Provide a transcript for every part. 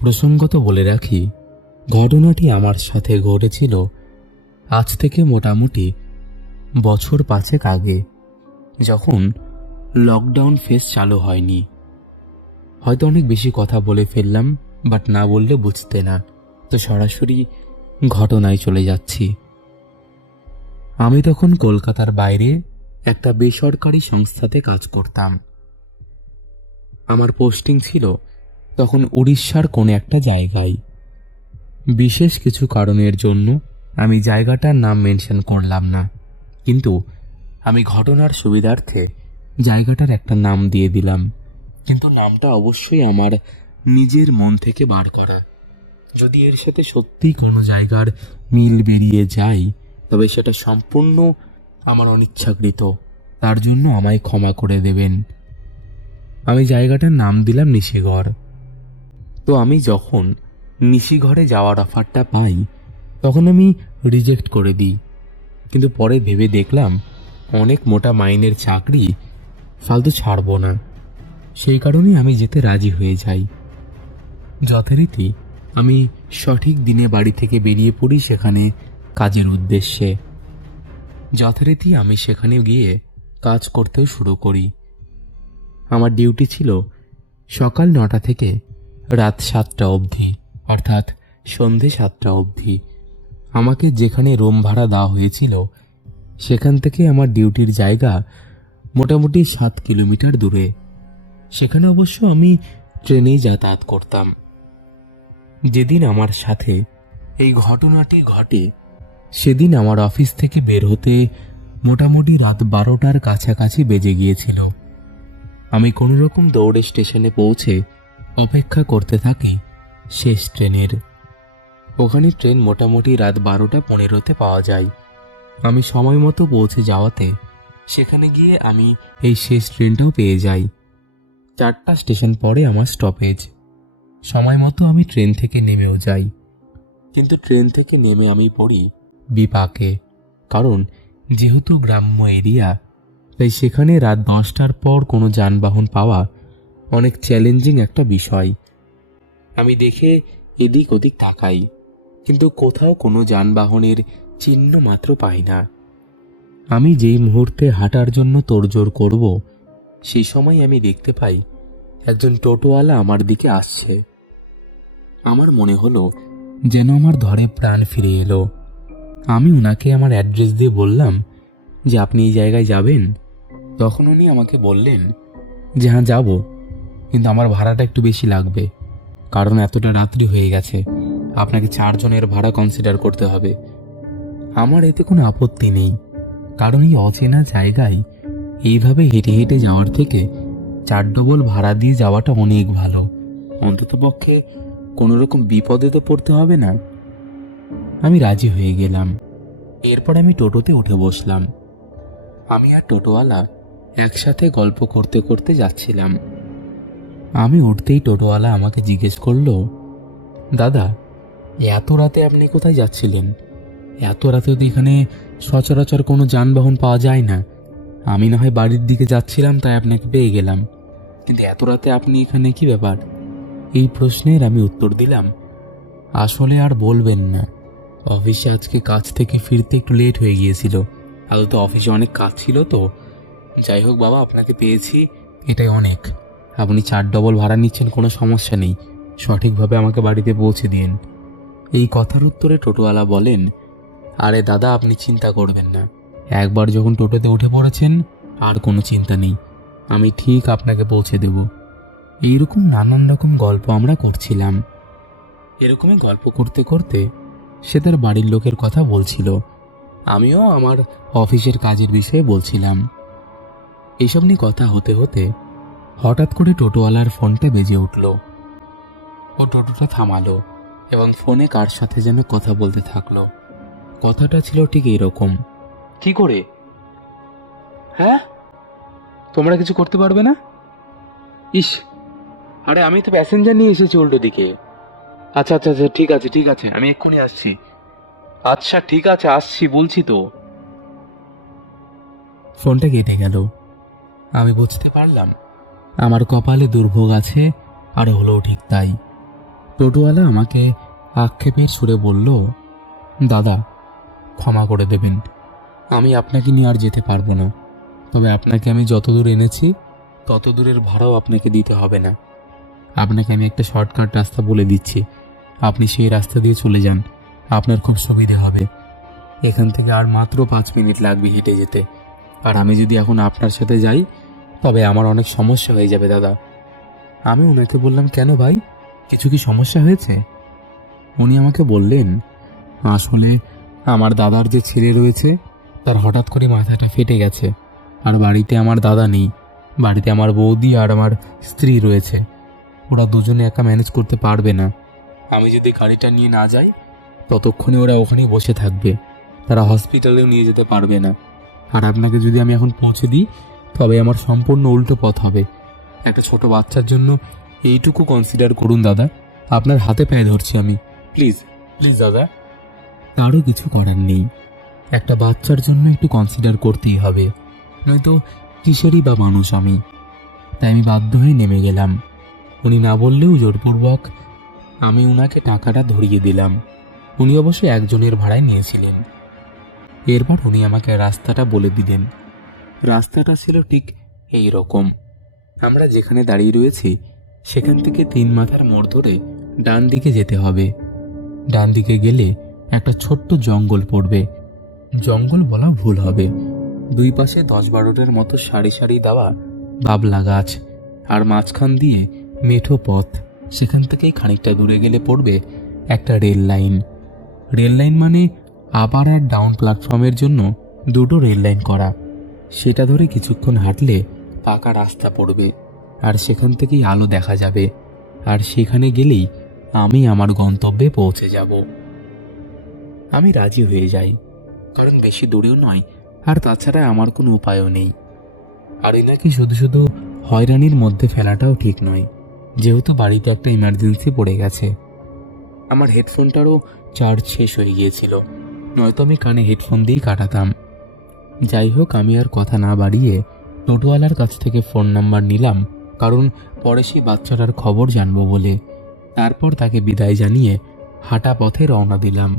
প্রসঙ্গত বলে রাখি, ঘটনাটি আমার সাথে ঘটেছিল আজ থেকে মোটামুটি বছর 5 আগে, যখন লকডাউন ফেজ চালু হয়নি। হয়তো অনেক বেশি কথা বলে ফেললাম, বাট না বললে বুঝতে না, তো সরাসরি ঘটনায় চলে যাচ্ছি। আমি তখন কলকাতার বাইরে একটা বেসরকারি সংস্থাতে কাজ করতাম। আমার পোস্টিং ছিল তখন উড়িষ্যার কোনো একটা জায়গায়। বিশেষ কিছু কারণের জন্য আমি জায়গাটার নাম মেনশন করলাম না, কিন্তু আমি ঘটনার সুবিধার্থে জায়গাটার একটা নাম দিয়ে দিলাম। কিন্তু নামটা অবশ্যই আমার নিজের মন থেকে বার করা। যদি এর সাথে সত্যিই কোনো জায়গার মিল বেরিয়ে যায়, তবে সেটা সম্পূর্ণ আমার অনিচ্ছাকৃত, তার জন্য আমায় ক্ষমা করে দেবেন। আমি জায়গাটার নাম দিলাম নিশিগড়। তো আমি যখন নিশিগড়ে যাওয়ার অফারটা পাই, তখন আমি রিজেক্ট করে দিই। কিন্তু পরে ভেবে দেখলাম অনেক মোটা মাইনের চাকরি ফালতু ছাড়বো না, সেই কারণে আমি যেতে রাজি হয়ে যাই। যথারীতি আমি সঠিক দিনে বাড়ি থেকে বেরিয়ে পড়ি সেখানে কাজের উদ্দেশ্যে। যথারীতি আমি সেখানে গিয়ে কাজ করতেও শুরু করি। আমার ডিউটি ছিল সকাল 9টা থেকে রাত 7টা অবধি, অর্থাৎ সন্ধে 7টা অবধি। আমাকে যেখানে রুম ভাড়া দেওয়া হয়েছিল সেখান থেকে আমার ডিউটির জায়গা মোটামুটি 7 কিলোমিটার দূরে। সেখানে অবশ্য আমি ট্রেনেই যাতায়াত করতাম। যেদিন আমার সাথে এই ঘটনাটি ঘটে, সেদিন আমার অফিস থেকে বের হতে মোটামুটি রাত 12টার কাছাকাছি বেজে গিয়েছিল। আমি কোনো রকম দৌড়ে স্টেশনে পৌঁছে অপেক্ষা করতে থাকি শেষ ট্রেনের। ওখানে ট্রেন মোটামুটি রাত 12টা 15-তে পাওয়া যায়। আমি সময় মতো পৌঁছে যাওয়াতে সেখানে গিয়ে আমি এই শেষ ট্রেনটাও পেয়ে যাই। 4টা স্টেশন পরে আমার স্টপেজ। সময় মতো আমি ট্রেন থেকে নেমেও যাই, কিন্তু ট্রেন থেকে নেমে আমি পড়ি বিপাকে। কারণ যেহেতু গ্রাম্য এরিয়া, তাই সেখানে রাত 10টার পর কোনো যানবাহন পাওয়া অনেক চ্যালেঞ্জিং একটা বিষয়। আমি দেখে এদিক ওদিক তাকাই, কিন্তু কোথাও কোনো যানবাহনের চিহ্ন মাত্র পাই না। আমি যেই মুহূর্তে হাঁটার জন্য তোড়জোড় করব, সেই সময় আমি দেখতে পাই একজন টোটোওয়ালা আমার দিকে আসছে। আমার মনে হলো যেন আমার ধরে প্রাণ ফিরে এলো। আমি ওনাকে আমার অ্যাড্রেস দিয়ে বললাম যে আপনি এই জায়গায় যাবেন। তখন উনি আমাকে বললেন যে হ্যাঁ যাব, কিন্তু আমার ভাড়াটা একটু বেশি লাগবে, কারণ এতটা রাত্রি হয়ে গেছে, আপনাকে 4 জনের ভাড়া কনসিডার করতে হবে। আমার এতে কোনো আপত্তি নেই, কারণ এই অচেনা জায়গায় এইভাবে হেঁটে হেঁটে যাওয়ার থেকে 4 ডবল ভাড়া দিয়ে যাওয়াটা অনেক ভালো। অন্ততপক্ষে কোনো রকম বিপদে তো পড়তে হবে না। আমি রাজি হয়ে গেলাম। এরপর আমি টোটোতে উঠে বসলাম। আমি আর টোটোওয়ালা একসাথে গল্প করতে করতে যাচ্ছিলাম। আমি উঠতেই টোটোওয়ালা আমাকে জিজ্ঞেস করলো, দাদা, এত রাতে আপনি কোথায় যাচ্ছিলেন? এত রাতে তো এখানে সচরাচর কোনো যানবাহন পাওয়া যায় না। আমি না হয় বাড়ির দিকে যাচ্ছিলাম, তাই আপনাকে পেয়ে গেলাম, কিন্তু এত রাতে আপনি এখানে কি ব্যাপার? এই প্রশ্নের আমি উত্তর দিলাম, আসলে আর বলবেন না, অফিসে আজকে কাজ থেকে ফিরতে একটু লেট হয়ে গিয়েছিল। আদৌ অফিসে অনেক কাজ ছিল তো। যাই হোক বাবা, আপনাকে পেয়েছি, এটাই অনেক। আপনি 4 ডবল ভাড়া নিচ্ছেন, কোনো সমস্যা নেই, সঠিকভাবে আমাকে বাড়িতে পৌঁছে দিন। এই কথার উত্তরে টোটোওয়ালা বলেন, আরে দাদা, আপনি চিন্তা করবেন না, একবার যখন টোটোতে উঠে পড়েছেন আর কোনো চিন্তা নেই, আমি ঠিক আপনাকে পৌঁছে দেব। এইরকম নানান রকম গল্প আমরা করছিলাম। এরকমই গল্প করতে করতে সে তার বাড়ির লোকের কথা বলছিল, আমিও আমার অফিসের কাজের বিষয়ে বলছিলাম। এসব নিয়ে কথা হতে হতে হঠাৎ করে টোটোওয়ালার ফোনটা বেজে উঠল। ও টোটোটা থামালো এবং ফোনে কার সাথে যেন কথা বলতে থাকলো। কথাটা ছিল ঠিক এইরকম, কি করে? হ্যাঁ, তোমরা কিছু করতে পারবে না? ইস, আরে আমি তো প্যাসেঞ্জার নিয়ে এসেছি উল্টো দিকে। আচ্ছা আচ্ছা আচ্ছা, ঠিক আছে ঠিক আছে, আমি এক্ষুনি আসছি। আচ্ছা ঠিক আছে, আসছি বলছি তো। ফোনটা কেটে গেল। আমি বুঝতে পারলাম আমার কপালে দুর্ভোগ আছে, আর হলো ঠিক তাই। টোটোওয়ালা আমাকে আক্ষেপের সুরে বলল, দাদা ক্ষমা করে দেবেন, আমি আপনাকে নিয়ে আর যেতে পারবো না। তবে আপনাকে আমি যত দূর এনেছি তত দূরের ভাড়াও আপনাকে দিতে হবে না। আপনাকে আমি একটা শর্টকাট রাস্তা বলে দিচ্ছি, আপনি সেই রাস্তা দিয়ে চলে যান, আপনার খুব সুবিধে হবে। এখান থেকে আর মাত্র 5 মিনিট লাগবে হেঁটে যেতে। আর আমি যদি এখন আপনার সাথে যাই তবে আমার অনেক সমস্যা হয়ে যাবে দাদা। আমি ওনাকে বললাম, কেন ভাই, কিছু কি সমস্যা হয়েছে? উনি আমাকে বললেন, আসলে আমার দাদার যে ছেলে রয়েছে তার হঠাৎ করে মাথাটা ফেটে গেছে, আর বাড়িতে আমার দাদা নেই, বাড়িতে আমার বৌদি আর আমার স্ত্রী রয়েছে। ওরা দুজনে একা ম্যানেজ করতে পারবে না। আমি যদি গাড়িটা নিয়ে না যাই ততক্ষণে ওরা ওখানেই বসে থাকবে, তারা হসপিটালেও নিয়ে যেতে পারবে না। আর আপনাকে যদি আমি এখন পৌঁছে দিই তবে আমার সম্পূর্ণ উল্টো পথ হবে। একটা ছোট বাচ্চার জন্য এইটুকু কনসিডার করুন দাদা, আপনার হাতে পায়ে ধরছি আমি, প্লিজ প্লিজ দাদা। তারও কিছু করার নেই, একটা বাচ্চার জন্য একটু কনসিডার করতেই হবে, নয়তো কিসেরই বা মানুষ আমি। তাই আমি বাধ্য হয়ে নেমে গেলাম। উনি না বললেও জোরপূর্বক আমি উনাকে টাকাটা ধরিয়ে দিলাম। উনি অবশ্য একজনের ভাড়ায় নিয়েছিলেন। এরপর উনি আমাকে রাস্তাটা বলে দিলেন। রাস্তাটা ছিল ঠিক এই রকম, আমরা যেখানে দাঁড়িয়ে রয়েছি সেখান থেকে 3 মাথার মোড় ধরে ডান দিকে যেতে হবে। ডান দিকে গেলে একটা ছোট্ট জঙ্গল পড়বে। জঙ্গল বলা ভুল হবে, দুই পাশে 10-12টার মতো সারি সারি দেওয়া বাবলা গাছ, আর মাঝখান দিয়ে মেঠো পথ। সেখান থেকেই খানিকটা দূরে গেলে পড়বে একটা রেল লাইন। রেল লাইন মানে আপার আর ডাউন প্ল্যাটফর্মের জন্য দুটো রেল লাইন করা। সেটা ধরে কিছুক্ষণ হাঁটলে পাকা রাস্তা পড়বে, আর সেখান থেকেই আলো দেখা যাবে। আর সেখানে গেলেই আমি আমার গন্তব্যে পৌঁছে যাব। আমি রাজি হয়ে যাই, কারণ বেশি দূরেও নয়, আর তাছাড়া আমার কোনো উপায়ও নেই। আর এনাকে শুধু শুধু হয়রানির মধ্যে ফেলাটাও ঠিক নয়, যেহেতু বাড়িতে একটা ইমার্জেন্সি পড়ে গেছে। আমার হেডফোনটারও চার্জ শেষ হয়ে গিয়েছিল, নয়তো আমি কানে হেডফোন দিয়েই কাটাতাম। যাই হোক, আমি আর কথা না বাড়িয়ে টোটোওয়ালার কাছ থেকে ফোন নাম্বার নিলাম, কারণ পরে সেই বাচ্চাটার খবর জানবো বলে। তারপর তাকে বিদায় জানিয়ে হাঁটা পথে রওনা দিলাম।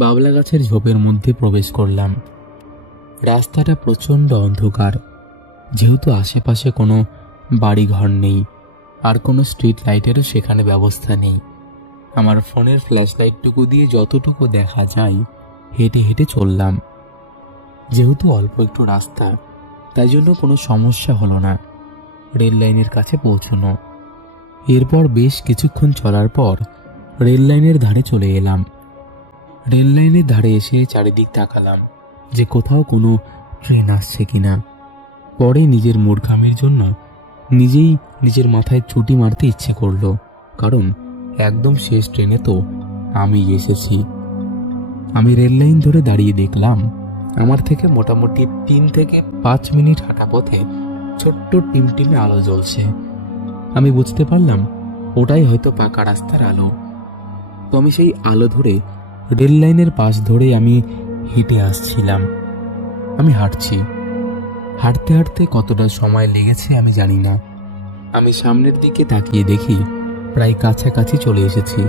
বাবলা গাছের ঝোপের মধ্যে প্রবেশ করলাম। রাস্তাটা প্রচণ্ড অন্ধকার, যেহেতু আশেপাশে কোনো বাড়িঘর নেই, আর কোনো স্ট্রিট লাইটেরও সেখানে ব্যবস্থা নেই। আমার ফোনের ফ্ল্যাশ লাইটটুকু দিয়ে যতটুকু দেখা যায় হেঁটে হেঁটে চললাম। যেহেতু অল্প একটু রাস্তা, তাই জন্য কোনো সমস্যা হলো না রেল লাইনের কাছে পৌঁছানো। এরপর বেশ কিছুক্ষণ চলার পর রেল লাইনের ধারে চলে এলাম। রেল লাইনের ধারে এসে চারিদিক তাকালাম যে কোথাও কোনো ট্রেন আসছে কিনা। পরে নিজের মূর্খামির জন্য নিজেই নিজের মাথায় ছুটি মারতে ইচ্ছে করলো, কারণ একদম শেষ ট্রেনে তো আমি এসেছি। আমি রেল লাইন ধরে দাঁড়িয়ে দেখলাম আমার থেকে মোটামুটি 3 থেকে 5 মিনিট হাঁটা পথে ছোট্ট টিমটিমে আলো জ্বলছে। আমি বুঝতে পারলাম ওটাই হয়তো পাকা রাস্তার আলো। তো আমি সেই আলো ধরে রেল লাইনের পাশ ধরে আমি হেঁটে আসছিলাম। আমি হাঁটছি, হাঁটতে হাঁটতে কতটা সময় লেগেছে আমি জানি না। আমি সামনের দিকে তাকিয়ে দেখি প্রায় কাছাকাছি চলে এসেছি।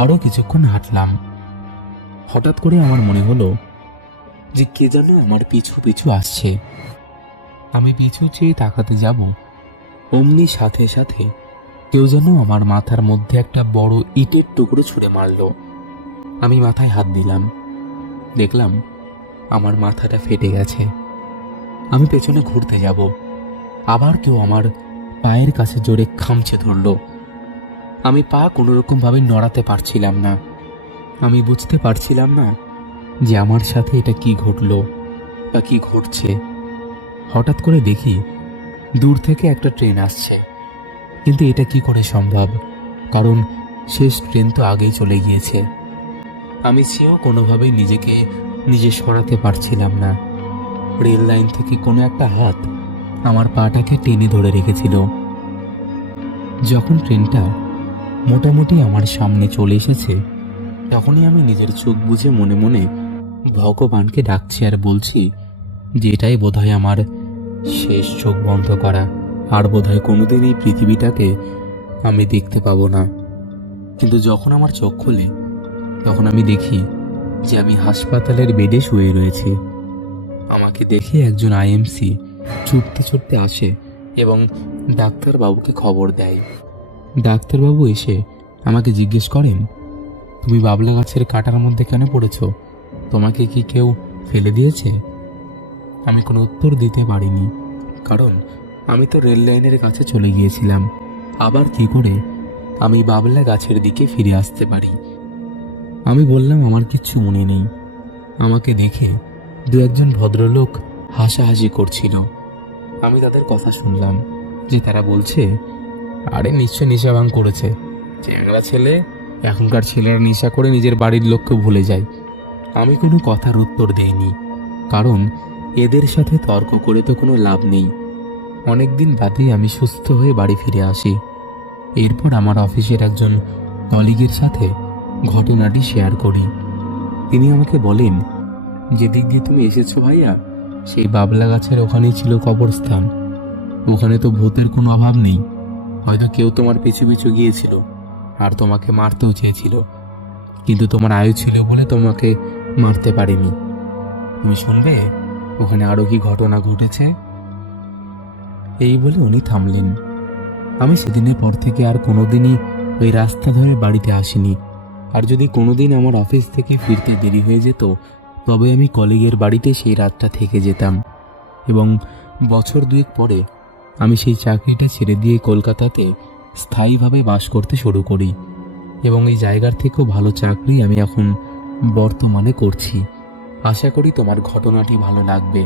আরও কিছুক্ষণ হাঁটলাম। হঠাৎ করে আমার মনে হলো যে কে যেন আমার পিছু পিছু আসছে। আমি পিছু চেয়ে তাকাতে যাব, অমনি সাথে সাথে কেউ যেন আমার মাথার মধ্যে একটা বড় ইটের টুকরো ছুঁড়ে মারল। আমি মাথায় হাত দিলাম, দেখলাম আমার মাথাটা ফেটে গেছে। আমি পেছনে ঘুরতে যাব, আবার কেউ আমার পায়ের কাছে জোরে খামচে ধরল। আমি পা কোনোরকম ভাবে নড়াতে পারছিলাম না। আমি বুঝতে পারছিলাম না যে আমার সাথে এটা কি ঘটলো বা কি ঘটছে। হঠাৎ করে দেখি দূর থেকে একটা ট্রেন আসছে, কিন্তু এটা কি করে সম্ভব, কারণ শেষ ট্রেন তো আগেই চলে গিয়েছে। আমি সেও কোনোভাবেই নিজে সরাতে পারছিলাম না। রেল লাইন থেকে কোনো একটা হাত আমার পাটাকে টেনে ধরে রেখেছিল। যখন ট্রেনটা মোটামুটি আমার সামনে চলে এসেছে, তখনই আমি নিজের চোখ বুজে মনে মনে ভগবানকে ডাকছি আর বলছি যে এটাই বোধহয় আমার শেষ চোখ বন্ধ করা, আর বোধহয় কোনোদিন এই পৃথিবীটাকে আমি দেখতে পাবো না। কিন্তু যখন আমার চোখ খোলে তখন আমি দেখি যে আমি হাসপাতালের বেডে শুয়ে রয়েছি। আমাকে দেখে একজন আইএমসি ছুটতে ছুটতে আসে এবং ডাক্তারবাবুকে খবর দেয়। ডাক্তারবাবু এসে আমাকে জিজ্ঞেস করেন, তুমি বাবলা গাছের কাঁটার মধ্যে কেন পড়েছ? তোমাকে কি কেউ ফেলে দিয়েছে? আমি কোনো উত্তর দিতে পারিনি, কারণ আমি তো রেল লাইনের কাছে চলে গিয়েছিলাম। আবার কি করে আমি বাবলা গাছের দিকে ফিরে আসতে পারি? আমি বললাম আমার কিচ্ছু মনে নেই। আমাকে দেখে দু একজন ভদ্রলোক হাসাহাসি করছিল। আমি তাদের কথা শুনলাম যে তারা বলছে, আরে নিশ্চয় নেশা ভাঙ করেছে, চেংড়া ছেলে। এখনকার ছেলেরা নেশা করে নিজের বাড়ির লোককে ভুলে যায়। আমি কোনো কথার উত্তর দেইনি, কারণ এদের সাথে তর্ক করে তো কোনো লাভ নেই। অনেকদিন বাদেই আমি সুস্থ হয়ে বাড়ি ফিরে আসি। এরপর আমার অফিসের একজন কলিগের সাথে ঘটনাটি শেয়ার করি। তিনি আমাকে বলেন, যেদিক দিয়ে তুমি এসেছো ভাইয়া, সেই বাবলা গাছের ওখানেই ছিল কবরস্থান। ওখানে তো ভূতের কোনো অভাব নেই। হয়তো কেউ তোমার পিছু পিছু গিয়েছিল আর তোমাকে মারতেও চেয়েছিল, কিন্তু তোমার আয়ু ছিল বলে তোমাকে মারতে পারেনি। তুমি শুনবে ওখানে আরো কি ঘটনা ঘটেছে? এই বলে উনি থামলেন। আমি সেদিনের পর থেকে আর কোনোদিনই ওই রাস্তা ধরে বাড়িতে আসিনি। আর যদি কোনোদিন আমার অফিস থেকে ফিরতে দেরি হয়ে যেত, তবে আমি কলিগের বাড়িতে সেই রাতটা থেকে যেতাম। এবং বছর দুয়েক পরে আমি সেই চাকরিটা ছেড়ে দিয়ে কলকাতাতে স্থায়ীভাবে বাস করতে শুরু করি। এবং এই জায়গার থেকেও ভালো চাকরি আমি এখন বর্তমানে করছি। আশা করি তোমার ঘটনাটি ভালো লাগবে।